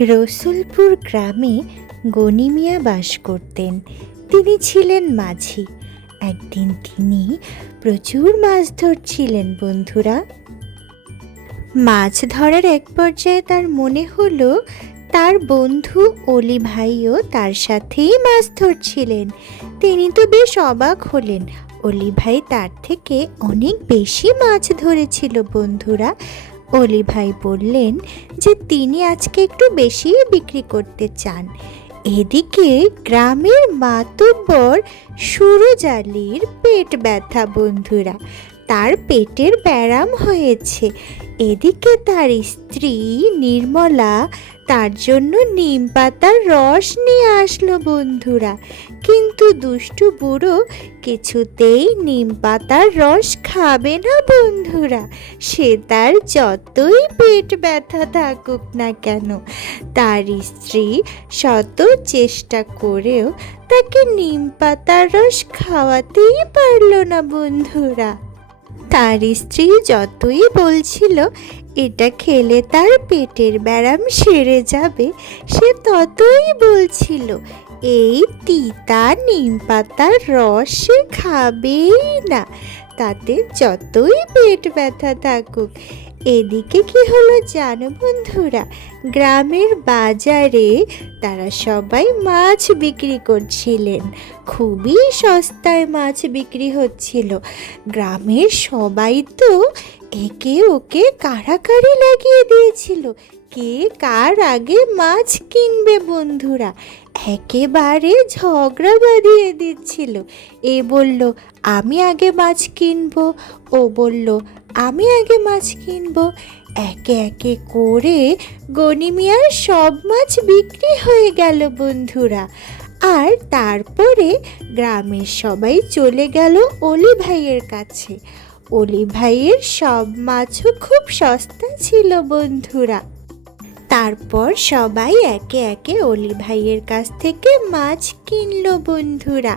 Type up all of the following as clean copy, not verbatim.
রসুলপুর গ্রামে গনি মিয়া বাস করতেন। তিনি ছিলেন মাঝি। একদিন তিনি প্রচুর মাছ ধরছিলেন বন্ধুরা। মাছ ধরার এক পর্যায়ে তার মনে হলো তার বন্ধু অলি ভাইও তার সাথেই মাছ ধরছিলেন। তিনি তো বেশ অবাক হলেন। অলি ভাই তার থেকে অনেক বেশি মাছ ধরেছিল বন্ধুরা। অলি ভাই বললেন যে তিনি আজকে একটু বেশি বিক্রি করতে চান। এদিকে গ্রামের মাতব্বর সুরজ আলীর পেট ব্যথা বন্ধুরা। তার পেটের ব্যারাম হয়েছে। এদিকে তার স্ত্রী নির্মলা তার জন্য নিম পাতার রস নিয়ে আসলো বন্ধুরা। কিন্তু দুষ্টু বুড়ো কিছুতেই নিম পাতার রস খাবে না বন্ধুরা। সে তার যতই পেট ব্যথা থাকুক না কেন, তার স্ত্রী শত চেষ্টা করেও তাকে নিম পাতার রস খাওয়াতেই পারল না বন্ধুরা। তার স্ত্রী যতই বলছিল এটা খেলে তার পেটের ব্যারাম সেরে যাবে, সে ততই বলছিল এই তিতা নিম পাতার রস সে খাবেই না, তাতে যতই পেট ব্যথা থাকুক। এদিকে কি হলো জানো বন্ধুরা, গ্রামের বাজারে তারা সবাই মাছ বিক্রি করছিলেন। খুবই সস্তায় মাছ বিক্রি হচ্ছিল। গ্রামের সবাই তো একে ওকে কাড়াকাড়ি লাগিয়ে দিয়েছিল, কে কার আগে মাছ কিনবে বন্ধুরা। একেবারে ঝগড়া বাঁধিয়ে দিচ্ছিল। এ বলল আমি আগে মাছ কিনবো, ও বলল আমি আগে মাছ কিনবো। একে একে করে গনি মিয়ার সব মাছ বিক্রি হয়ে গেল বন্ধুরা। আর তারপরে গ্রামের সবাই চলে গেল অলি ভাইয়ের কাছে। অলি ভাইয়ের সব মাছও খুব সস্তা ছিল বন্ধুরা। তারপর সবাই একে একে অলি ভাইয়ের কাছ থেকে মাছ কিনলো বন্ধুরা।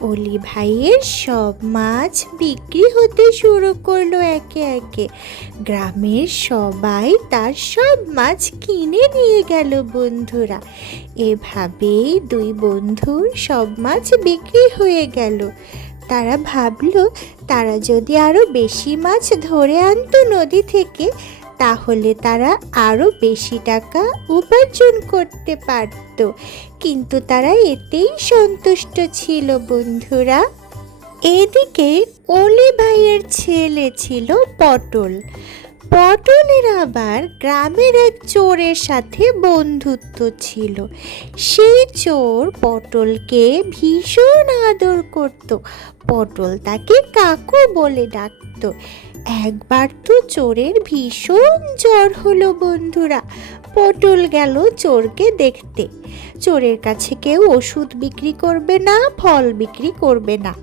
অলি ভাইয়ের সব মাছ বিক্রি হতে শুরু করলো একে একে। গ্রামের সবাই তার সব মাছ কিনে নিয়ে গেল বন্ধুরা। এভাবেই দুই বন্ধুর সব মাছ বিক্রি হয়ে গেল। তারা ভাবলো তারা যদি আরো বেশি মাছ ধরে আনতো নদী থেকে, তাহলে তারা আরো বেশি টাকা উপার্জন করতে পারত। কিন্তু তারা এতেই সন্তুষ্ট ছিল বন্ধুরা। এদিকে অলি ভাইয়ের ছেলে ছিল পটল। পটলের আবার গ্রামের এক চোরের সাথে বন্ধুত্ব ছিল। সেই চোর পটলকে ভীষণ আদর করত। পটল তাকে কাকু বলে ডাকত। একবার তো চোরের ভীষণ জ্বর হলো বন্ধুরা। পটল গেল চোরকে দেখতে। চোরের কাছে কেউ ওষুধ বিক্রি করবে না, ফল বিক্রি করবে না।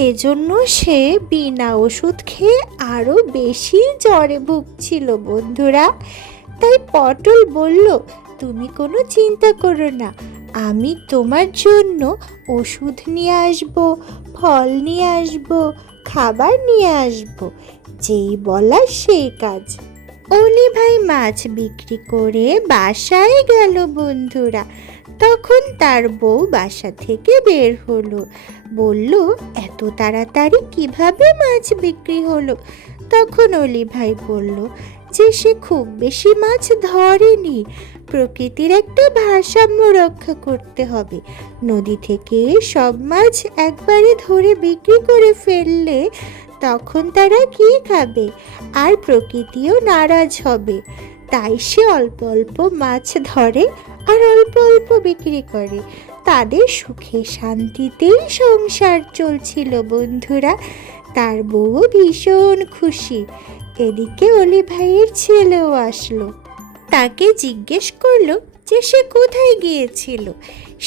এজন্য সে বিনা ওষুধ খেয়ে আরো বেশি জ্বরে ভুগছিল বন্ধুরা। তাই পটল বলল তুমি কোনো চিন্তা করো না, আমি তোমার জন্য ওষুধ নিয়ে আসব, ফল নিয়ে আসব, খাবার নিয়ে আসব। যেই বলা সেই কাজ। অলি ভাই মাছ বিক্রি করে বাসায় গেল বন্ধুরা। তখন তার বউ বাসা থেকে বের হলো। বলল এত তাড়াতাড়ি কিভাবে মাছ বিক্রি হলো? তখন অলি ভাই বলল যে সে খুব বেশি মাছ ধরেনি, প্রকৃতির একটা ভারসাম্য রক্ষা করতে হবে। নদী থেকে সব মাছ একবারে ধরে বিক্রি করে ফেললে তখন তারা কি খাবে, আর প্রকৃতিও নারাজ হবে। তাই সে অল্প অল্প মাছ ধরে আর অল্প অল্প বিক্রি করে। তাদের সুখে শান্তিতেই সংসার চলছিল বন্ধুরা। তার বউ ভীষণ খুশি। এদিকে অলি ভাইয়ের ছেলেও আসলো। তাকে জিজ্ঞেস করলো যে সে কোথায় গিয়েছিল।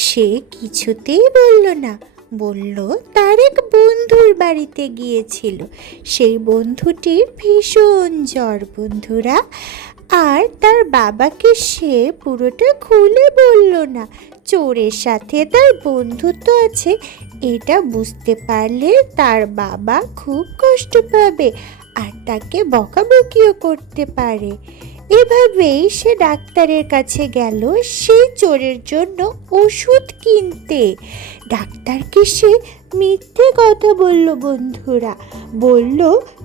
সে কিছুতেই বলল না। বলল তার এক বন্ধুর বাড়িতে গিয়েছিল। সেই বন্ধুটির ভীষণ জ্বর বন্ধুরা। আর তার বাবাকে সে পুরোটা খুলে বলল না। চোরের সাথে তার বন্ধুত্ব আছে এটা বুঝতে পারলে তার বাবা খুব কষ্ট পাবে আর তাকে বকাবকিও করতে পারে। এভাবেই সে ডাক্তারের কাছে গেল সেই চোরের জন্য ওষুধ কিনতে। ডাক্তারকে সে মিথ্যে কথা বলল বন্ধুরা, বলল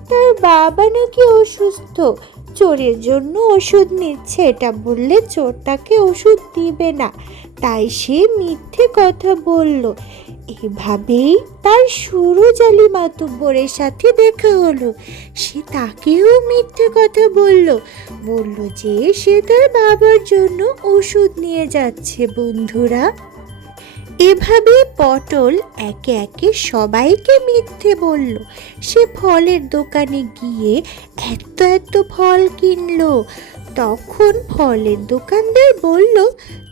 তার বাবা নাকি অসুস্থ, চোরের জন্য ওষুধ নিচ্ছে, এটা বললে চোর তাকে ওষুধ দিবে না, তাই সে মিথ্যে কথা বলল। এভাবেই তার সুরজ আলী মাতুব্বরের সাথে দেখা হলো। সে তাকেও মিথ্যে কথা বলল, বলল যে সে তার বাবার জন্য ওষুধ নিয়ে যাচ্ছে বন্ধুরা। এভাবে পটল একে একে সবাইকে মিথ্যে বলল। সে ফলের দোকানে গিয়ে এত এত ফল কিনলো। তখন ফলের দোকানদার বলল,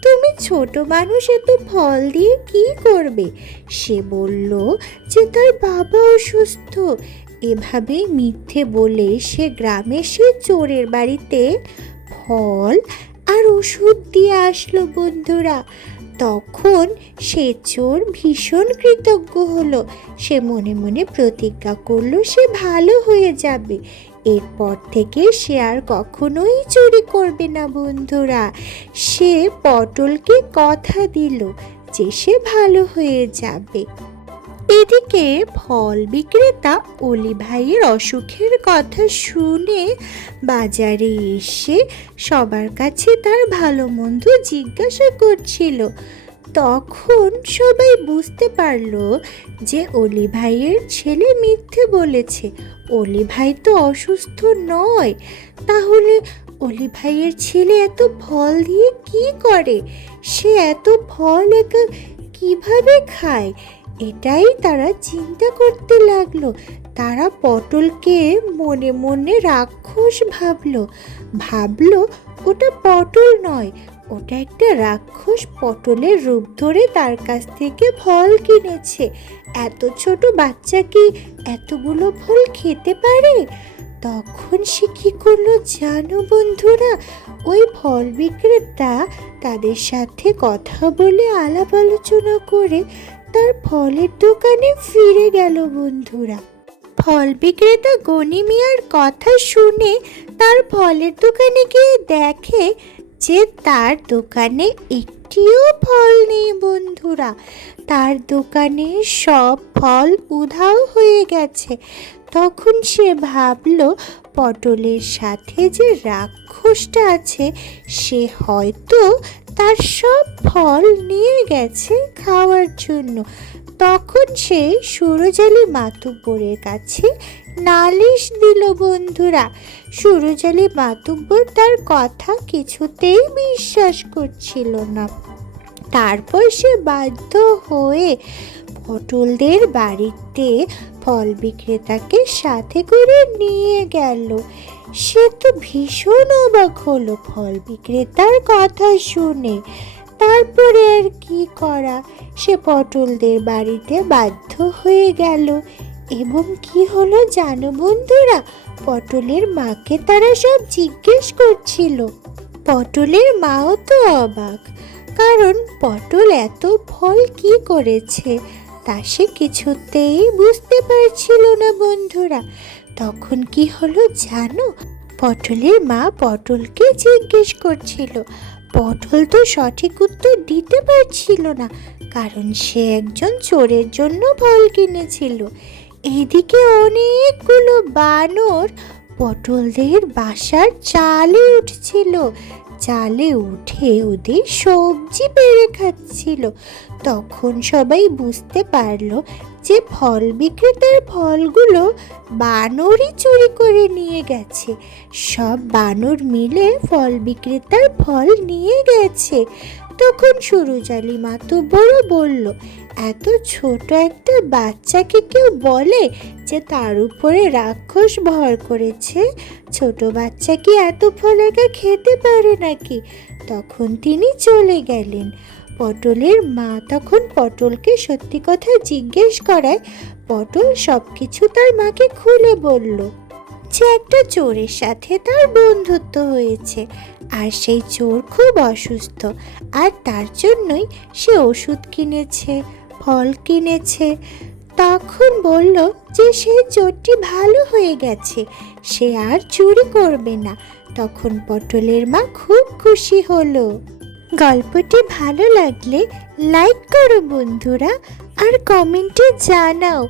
তুমি ছোট মানুষ, এত ফল দিয়ে কি করবে? সে বলল যে তার বাবা অসুস্থ। এভাবে মিথ্যে বলে সে গ্রামে সে চোরের বাড়িতে ফল আর ওষুধ দিয়ে আসলো বন্ধুরা। তখন সে চোর ভীষণ কৃতজ্ঞ হলো। সে মনে মনে প্রতিজ্ঞা করলো সে ভালো হয়ে যাবে। এরপর থেকে সে আর কখনোই চুরি করবে না বন্ধুরা। সে পটলকে কথা দিল যে সে ভালো হয়ে যাবে। এদিকে ফল বিক্রেতা অলি ভাইয়ের অসুখের কথা শুনে বাজারে এসে সবার কাছে তার ভালো মন্দ জিজ্ঞাসা করছিল। তখন সবাই বুঝতে পারলো যে অলি ভাইয়ের ছেলে মিথ্যে বলেছে। অলি ভাই তো অসুস্থ নয়, তাহলে অলি ভাইয়ের ছেলে এত ফল দিয়ে কি করে? সে এত ফল একা কিভাবে খায়? এটাই তারা চিন্তা করতে লাগলো। তারা পটলকে মনে মনে রাক্ষস ভাবলো ওটা পটল নয়, ওটা একটা রাক্ষস পটলের রূপ ধরে তার কাছ থেকে ফল কিনেছে। এত ছোট বাচ্চা কি এতগুলো ফল খেতে পারে? তখন সে কি করলো জানো বন্ধুরা? ওই ফল বিক্রেতা তাদের সাথে কথা বলে আলাপ আলোচনা করে তার ফলের দোকানে ফিরে গেল বন্ধুরা। ফল বিক্রেতা গনি মিয়ার কথা শুনে তার ফলের দোকানে গিয়ে দেখে যে তার দোকানে একটিও ফল নেই বন্ধুরা। তার দোকানে সব ফল উধাও হয়ে গেছে। তখন সে ভাবলো পটলের সাথে যে রাক্ষসটা আছে সে হয়তো তার সব ফল নিয়ে গেছে খাওয়ার জন্য। তখন সে সুরজ আলী মাতুব্বরের কাছে নালিশ দিল বন্ধুরা। সুরজ আলী মাতুব্বর তার কথা কিছুতেই বিশ্বাস করছিল না। তারপর সে বাধ্য হয়ে পটলদের বাড়িতে ফল বিক্রেতাকে সাথে করে নিয়ে গেল। সে তো ভীষণ অবাক হলো ফল বিক্রেতার কথা শুনে। তারপরে আর কি করা, সে পটলদের বাড়িতে বাধ্য হয়ে গেল। এবং কি হলো জানো বন্ধুরা? পটলের মাকে তারা সব জিজ্ঞেস করছিল। পটলের মাও তো অবাক, কারণ পটল এত ফল কি করেছে তা সে কিছুতেই বুঝতে পারছিল না বন্ধুরা। তখন কি হলো জানো? পটলের মা পটলকে জিজ্ঞেস করছিল। পটল তো সঠিক উত্তর দিতে পারছিল না, কারণ সে একজন চোরের জন্য ফল কিনেছিল। এদিকে অনেকগুলো বানর পটলদের বাসার চালে উঠছিল। চালে উঠে ওদের সবজি পেড়ে খাচ্ছিল। তখন সবাই বুঝতে পারলো যে ফল বিক্রেতার ফলগুলো বানরই চুরি করে নিয়ে গেছে। সব বানর মিলে ফল বিক্রেতার ফল নিয়ে গেছে। তখন সুরজ আলী মাতুব্বর বলল, এত ছোট একটা বাচ্চাকে কেউ বলে যে তার উপরে রাক্ষস ভর করেছে? ছোট বাচ্চা কি এত ফল একা খেতে পারে নাকি? তখন তিনি চলে গেলেন। পটলের মা তখন পটলকে সত্যি কথা জিজ্ঞেস করায় পটল সবকিছু তার মাকে খুলে বলল যে একটা চোরের সাথে তার বন্ধুত্ব হয়েছে, আর সেই চোর খুব অসুস্থ, আর তার জন্যই সে ওষুধ কিনেছে, ফল কিনেছে। তখন বলল যে সে চোরটি ভালো হয়ে গেছে, সে আর চুরি করবে না। তখন পটলের মা খুব খুশি হলো। গল্পটি ভালো লাগলে লাইক করো বন্ধুরা, আর কমেন্টে জানাও